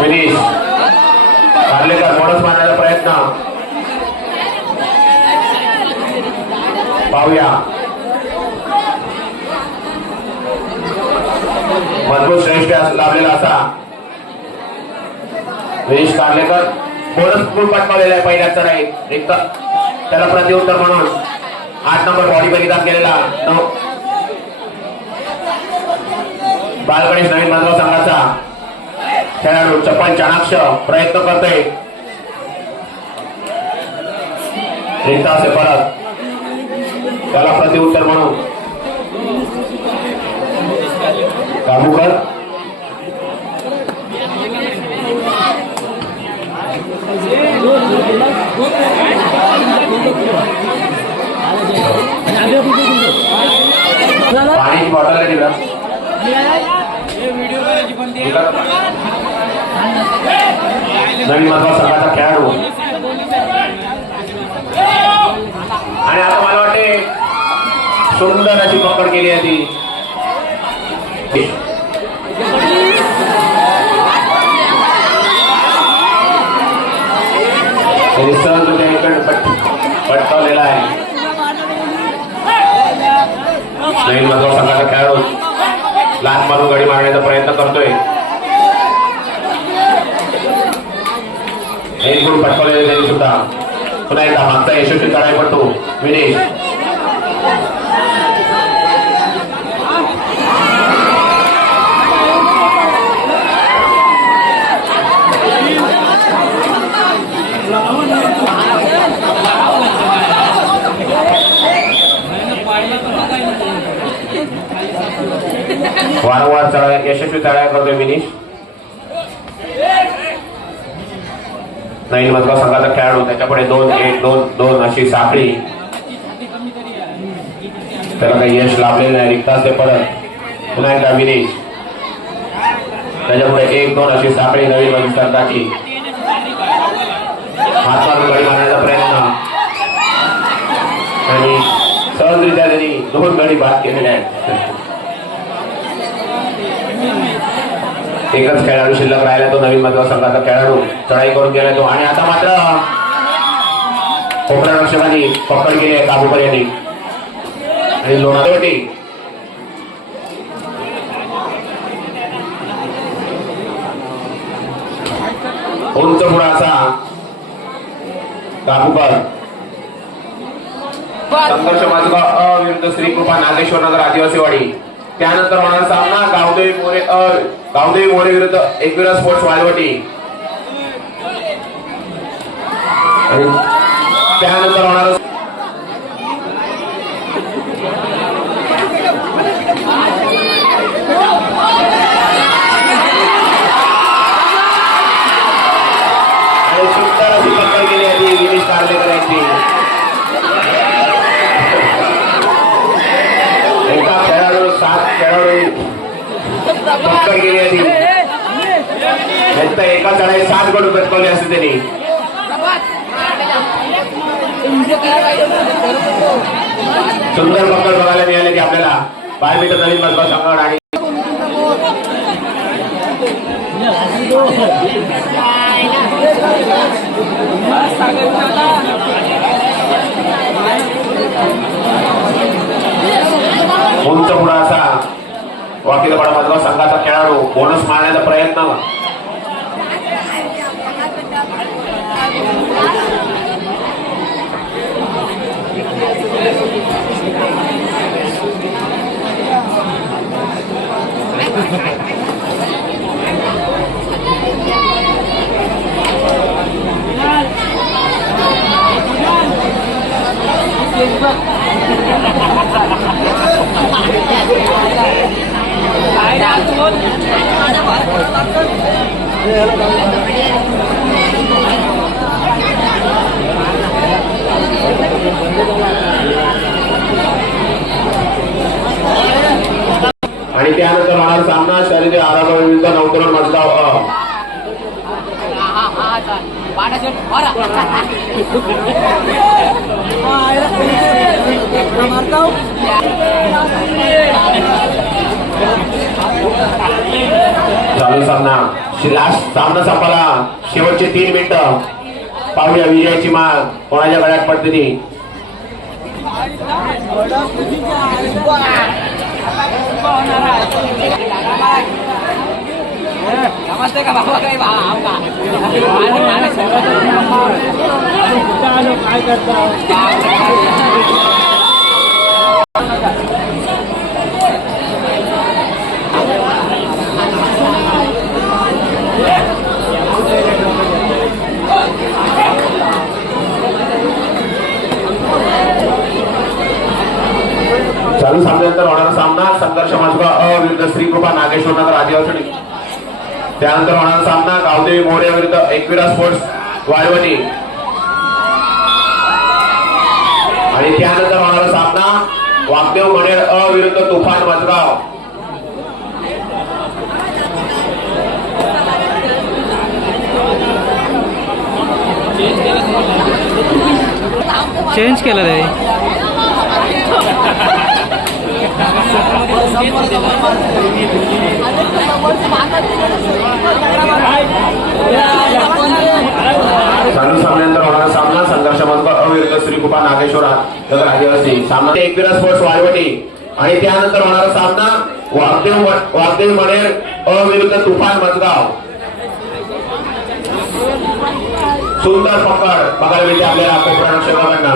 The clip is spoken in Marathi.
विनीश कार्लेकर मोडस मारण्याचा प्रयत्न. पाहूया. मजबूत श्रेष्ठ लाभलेला असा. विनीश कार्लेकर बोनस पूल पटकावलेला आहे पहिल्या चढाईत रिक्त त्याला प्रतिउत्तर म्हणून. आठ नंबर बॉडी परिधान केलेला. नऊ. बालगणेश नवीन माधव संघाचा. खेळाडू चपल चाणाक्ष प्रयत्न करते. रिक्त असे परत. त्याला प्रतिउत्तर म्हणून. काबूकर. पाणी बॉटल आहे तिला नवीन महत्वा संघाचा खेळाडू. आणि आता मला वाटते सुंदर अशी पकड केली आहे ती. सहज पटकावलेला आहे. नवीन महत्वा संघाचा लावून गाडी मारण्याचा प्रयत्न करतोय. एक गुण पटकावलेले त्यांनी सुद्धा पुन्हा एकदा मागचा यशस्वी करायपटू विनेश. वारंवार चढा यशस्वी चढाया करतोय विनीश. नवीन मधला संघाचा खेळाडू त्याच्यापुढे दोन एक दोन दोन अशी साखळी. त्याला काही यश लाभलेलं नाही रिक्ताच ते परत. पुन्हा एकदा विनेश. त्याच्यापुढे एक दोन अशी साखळी नवीन मधील संघाची हातमार गडी मारण्याचा प्रयत्न. आणि सहजरित्या त्यांनी दोन गडी बाद केलेले आहेत. एकच खेळाडू शिल्लक राहिला तो नवीन मतदारसंघाचा संघाचा खेळाडू चढाई करून गेला तो. आणि आता मात्र कोकणा रक्षकांनी पकड केली आहे काबूकर यांनी आणि लोणावळी उंच पुढा असा काबूकर संघर्ष माझगा अविरुद्ध श्री कृपा नागेश्वर नगर आदिवासीवाडी त्यानंतर होणारा सामना गावदेवी मोरे अ गावदेवी मोरे विरुद्ध एकविरा स्पोर्ट्स वालवटी आणि त्यानंतर होणारा आणि सुंदर अशी पकड केली आहे ती गिरीश कार्लेकर यांची एका खेळाडू सात खेळाडू पकड केली फक्त एका जणाने सात गड पटकवले असते त्यांनी. सुंदर पकड बघायला मिळाले की आपल्याला. बाहेर मीटर नवीन मजबा संगड आणि उंच पुढा असा वाकीलपाडा मधला संघाचा खेळाडू बोनस मारण्याचा प्रयत्न. आणि त्यानंतर होणार सामना शरीर आराम विरुद्ध नवतरुण मजगाव चालू सामना. लास्ट सामना संपला. शेवटचे तीन मिनिटं. पाहूया विजयाची माळ. कोणाच्या गळ्यात पडते ती? नमस्ते का बाबा काही भाव का? काय करता चालू सामन्यानंतर होणारा सामना संघर्ष माजगा अ विरुद्ध श्रीकृपा नागेश्वर नगर आदिवासी त्यानंतर होणार सामना गावदेवी मोरे विरुद्ध एकविरा स्पोर्ट्स वाळवणी आणि त्यानंतर होणारा सामना वामदेव मणेर अ विरुद्ध तुफान मजगाव. चेंज केलं रे. चालू सामन्यानंतर होणारा सामना संघर्ष माजगा अ विरुद्ध श्रीकृपा नागेश्वर नगर आदिवासी. सामना एकविरा स्पोर्ट्स वाळवणी आणि त्यानंतर होणारा सामना वाघदेव वाघदेव मणेर अविरुद्ध तुफान मजगाव. सुंदर पकड बघायला मिळते आपल्याला कोकण सेवकांना